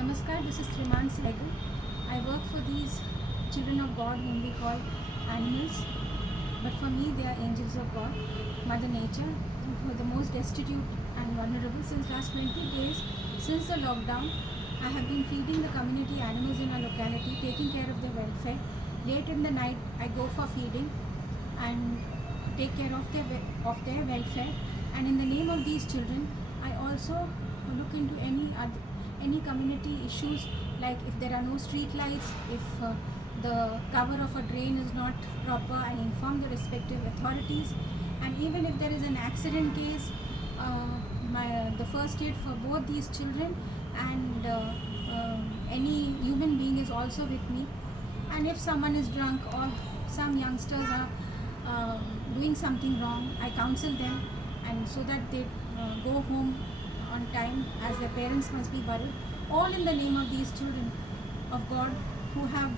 Namaskar, this is Sriman Saigal. I work for these children of God whom we call animals, but for me they are angels of God, Mother Nature, who are the most destitute and vulnerable. Since last 20 days, since the lockdown, I have been feeding the community animals in our locality, taking care of their welfare. Late in the night, I go for feeding and take care of their welfare. And in the name of these children, I also look into any community issues, like if there are no street lights, if the cover of a drain is not proper, I inform the respective authorities. And even if there is an accident case, the first aid for both these children and any human being is also with me. And if someone is drunk or some youngsters are doing something wrong, I counsel them, and so that they go home on time, as their parents must be worried. All in the name of these children of God who have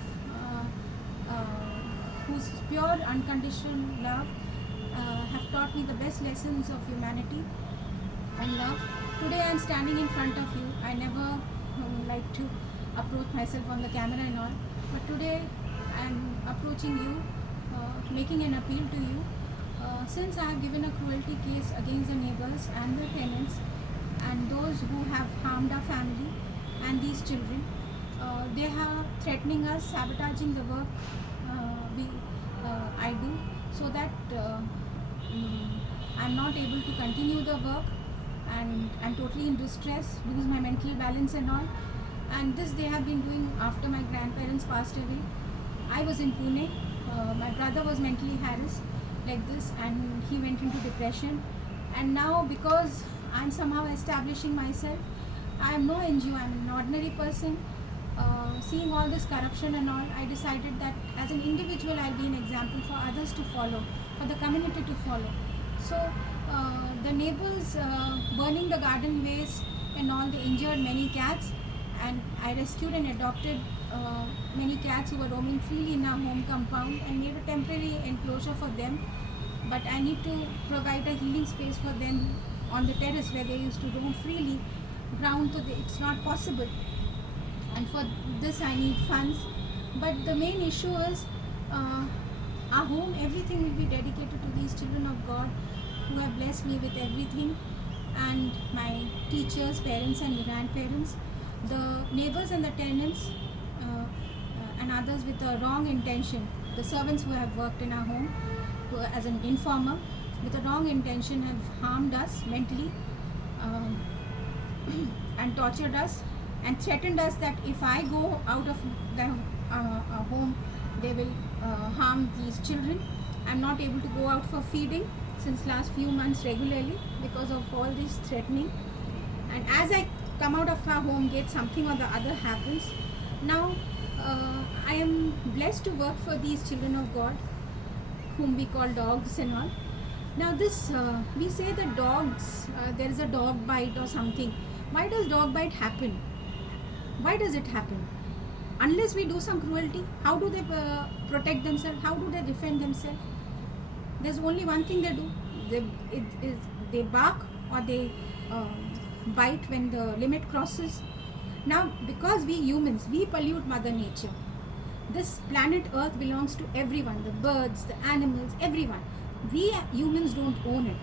whose pure unconditional love have taught me the best lessons of humanity and love. Today I am standing in front of you. I never like to approach myself on the camera and all, but today I am approaching you, making an appeal to you. Since I have given a cruelty case against the neighbors and the tenants and those who have harmed our family and these children, they are threatening us, sabotaging the work I do, so that I'm not able to continue the work, and I'm totally in distress, lose my mental balance and all. And this they have been doing after my grandparents passed away. I was in Pune. My brother was mentally harassed like this, and he went into depression. And now, because I'm somehow establishing myself, I am no NGO, I'm an ordinary person. Seeing all this corruption and all, I decided that as an individual I'll be an example for others to follow, for the community to follow. So the neighbors burning the garden waste and all, they injured many cats, and I rescued and adopted many cats who were roaming freely in our home compound and made a temporary enclosure for them. But I need to provide a healing space for them on the terrace where they used to roam freely. Ground, it's not possible, and for this I need funds. But the main issue is our home, everything will be dedicated to these children of God who have blessed me with everything, and my teachers, parents and grandparents. The neighbors and the tenants and others with a wrong intention, the servants who have worked in our home as an informer with a wrong intention, have harmed us mentally and tortured us and threatened us that if I go out of the home, they will harm these children. I'm not able to go out for feeding since last few months regularly because of all this threatening. And as I come out of our home gate, something or the other happens. Now I am blessed to work for these children of God whom we call dogs and all. Now this, we say that dogs, there is a dog bite or something. Why does dog bite happen? Why does it happen? Unless we do some cruelty, how do they protect themselves? How do they defend themselves? There's only one thing they do. They bark or they bite when the limit crosses. Now, because we humans, we pollute Mother Nature. This planet Earth belongs to everyone, the birds, the animals, everyone. We humans don't own it.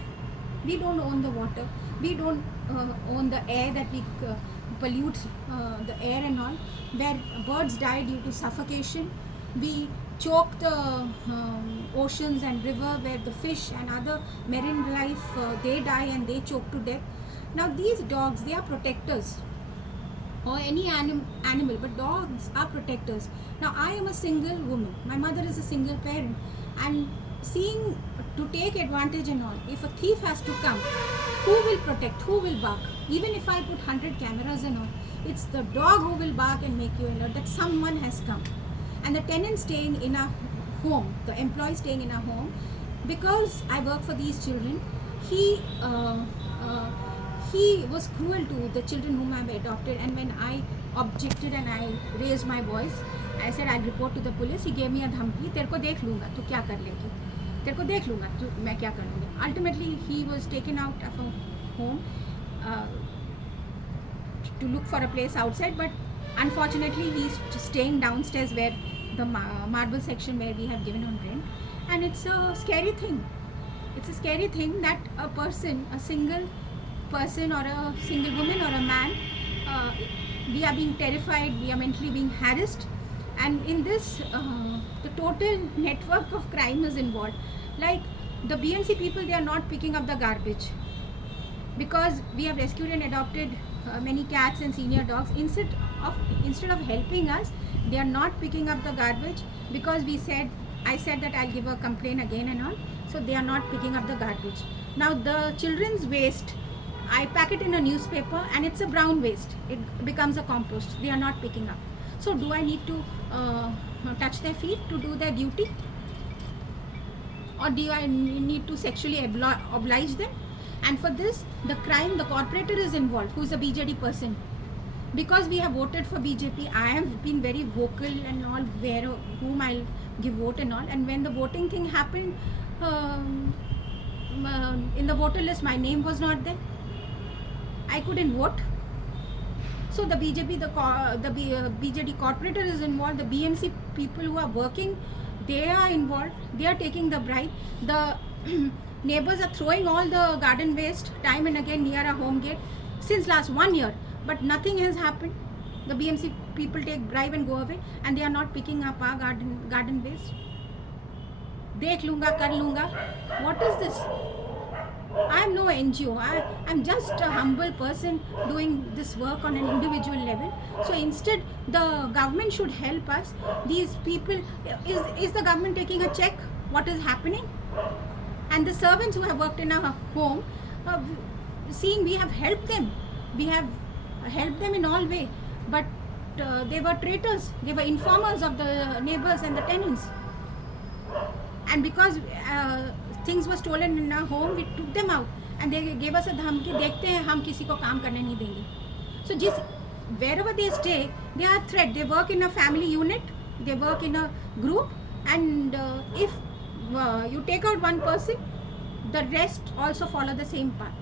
We don't own the water. We don't own the air that we pollute the air and all. Where birds die due to suffocation, we choke the oceans and river where the fish and other marine life, they die and they choke to death. Now these dogs, they are protectors, or any animal, but dogs are protectors. Now I am a single woman, my mother is a single parent, and seeing to take advantage and all, if a thief has to come, who will protect, who will bark? Even if I put 100 cameras and all, it's the dog who will bark and make you alert that someone has come. And the tenant staying in our home, the employee staying in our home, because I work for these children, he was cruel to the children whom I have adopted. And when I objected and I raised my voice, I said I'll report to the police. He gave me a dhamki, तेरे को देख लूँगा, तू क्या कर लेगी, तेरे को देख लूँगा, तू मैं क्या कर लूँगी. Ultimately, he was taken out of a home to look for a place outside, but Unfortunately, he's just staying downstairs where the marble section where we have given on rent, and it's a scary thing. It's a scary thing that a person, a single person or a single woman or a man, we are being terrified, we are mentally being harassed, and in this the total network of crime is involved. Like the BMC people, they are not picking up the garbage because we have rescued and adopted many cats and senior dogs. Instead of helping us, they are not picking up the garbage because I said that I'll give a complaint again and all. So they are not picking up the garbage. Now the children's waste, I pack it in a newspaper and it's a brown waste. It becomes a compost. They are not picking up. So do I need to touch their feet to do their duty? Or do I need to sexually oblige them? And for this, the corporator is involved, who is a BJD person. Because we have voted for BJP, I have been very vocal and all, whom I'll give vote and all. And when the voting thing happened, in the voter list, my name was not there. I couldn't vote. So the BJP, the BJD corporator is involved. The BMC people who are working, they are involved. They are taking the bribe. The neighbors are throwing all the garden waste time and again near our home gate since last 1 year. But nothing has happened. The BMC people take bribe and go away, and they are not picking up our garden waste. Dekh lunga, kar lunga. What is this? I am no NGO. I am just a humble person doing this work on an individual level. So instead, the government should help us. These people, is the government taking a check? What is happening? And the servants who have worked in our home, seeing we have helped them. We have helped them in all way. But they were traitors. They were informers of the neighbors and the tenants. And because things were stolen in our home, we took them out and they gave us a dhamki, dekhte hain hum kisi ko kaam karne nahi denge. So wherever they stay, they are threat. They work in a family unit, they work in a group, and if you take out one person, the rest also follow the same path.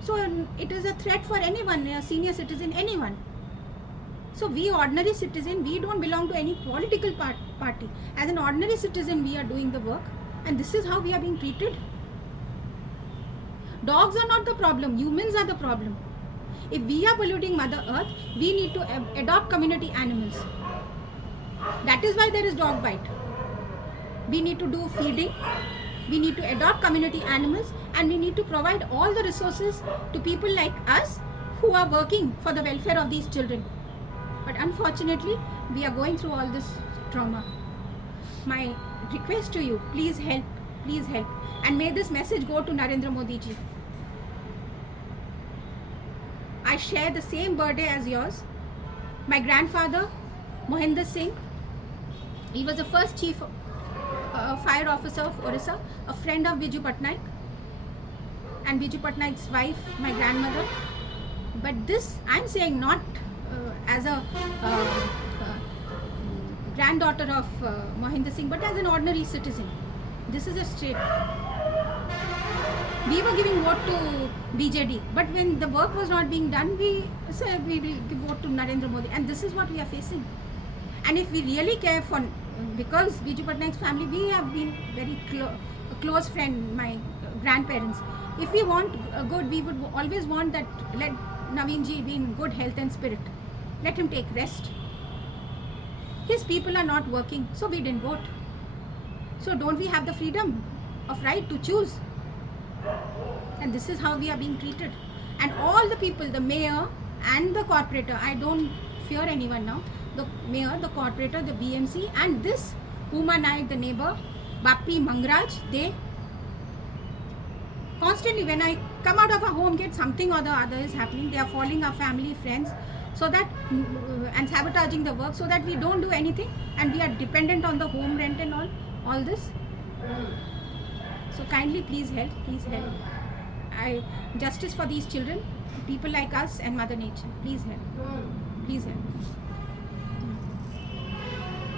So it is a threat for anyone, a senior citizen, anyone. So we ordinary citizen, we don't belong to any political party. As an ordinary citizen, we are doing the work, and this is how we are being treated. Dogs are not the problem, humans are the problem. If we are polluting Mother Earth, we need to adopt community animals. That is why there is dog bite. We need to do feeding, we need to adopt community animals, and we need to provide all the resources to people like us who are working for the welfare of these children. But unfortunately, we are going through all this trauma. My request to you, please help, please help. And may this message go to Narendra Modi ji. I share the same birthday as yours. My grandfather, Mohinder Singh, he was the first chief fire officer of Orissa, a friend of Biju Patnaik, and Biju Patnaik's wife, my grandmother. But this, I'm saying not as a granddaughter of Mohinder Singh, but as an ordinary citizen. This is a state. We were giving vote to BJD, but when the work was not being done, we said we will give vote to Narendra Modi, and this is what we are facing. And if we really care for, because Biju Patnaik's family, we have been very close friend, my grandparents. If we want good, we would always want that, let Naveen ji be in good health and spirit. Let him take rest. His people are not working, so we didn't vote. So don't we have the freedom of right to choose? And this is how we are being treated. And all the people, the mayor and the corporator, I don't fear anyone now. The mayor, the corporator, the BMC, and this Uma Naik, the neighbor, Bappi Mangraj, they constantly, when I come out of a home gate, something or the other is happening. They are following our family, friends, so that and sabotaging the work, so that we don't do anything, and we are dependent on the home rent and all this. So kindly, please help, please help. Justice for these children, people like us and Mother Nature. Please help, please help.